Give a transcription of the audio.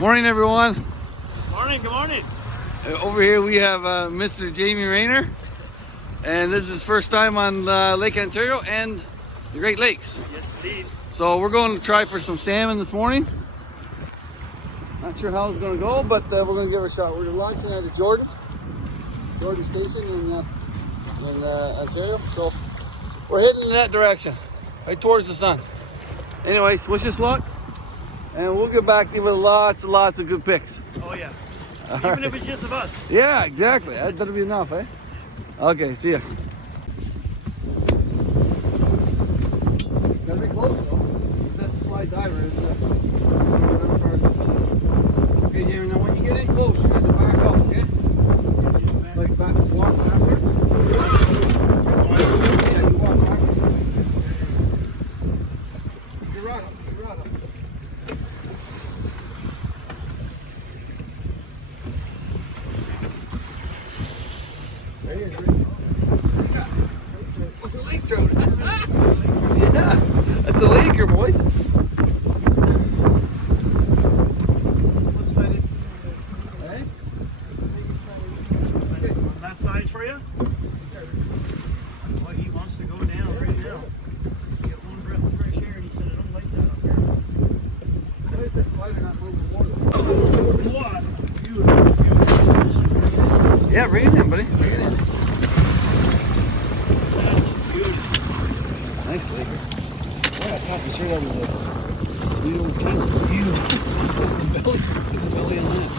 Morning, everyone. Morning, good morning. Over here we have Mr. Jamie Rayner, and this is his first time on Lake Ontario and the Great Lakes. Yes, indeed. So we're going to try for some salmon this morning. Not sure how it's going to go, but we're going to give it a shot. We're launching out of Jordan Station in Ontario. So we're heading in that direction, right towards the sun. Anyways, wish us luck, and we'll get back to you with lots and lots of good picks. Oh yeah. All Even right. if it's just of us. Yeah, exactly. That better be enough, eh? Okay, see ya. Gotta be close though. That's the slide diver. Okay, Jeremy, now when you get in close, you have to back up, okay? Like back, walk backwards. Yeah, you walk backwards. You're right up, you're right up. There he is, Rick. Yeah. It's a lake trout. Yeah, that's a laker, boys. Hey? On that side for you? Boy, he wants to go down right now. Get one breath of fresh air, and he said, I don't like that up here. Why is that slider not moving more though? What? Beautiful. Yeah, bring it in, buddy. Bring it in. That's beautiful. Nice laker. Boy, I thought for sure that was a sweet old king. Beautiful. The belly on that.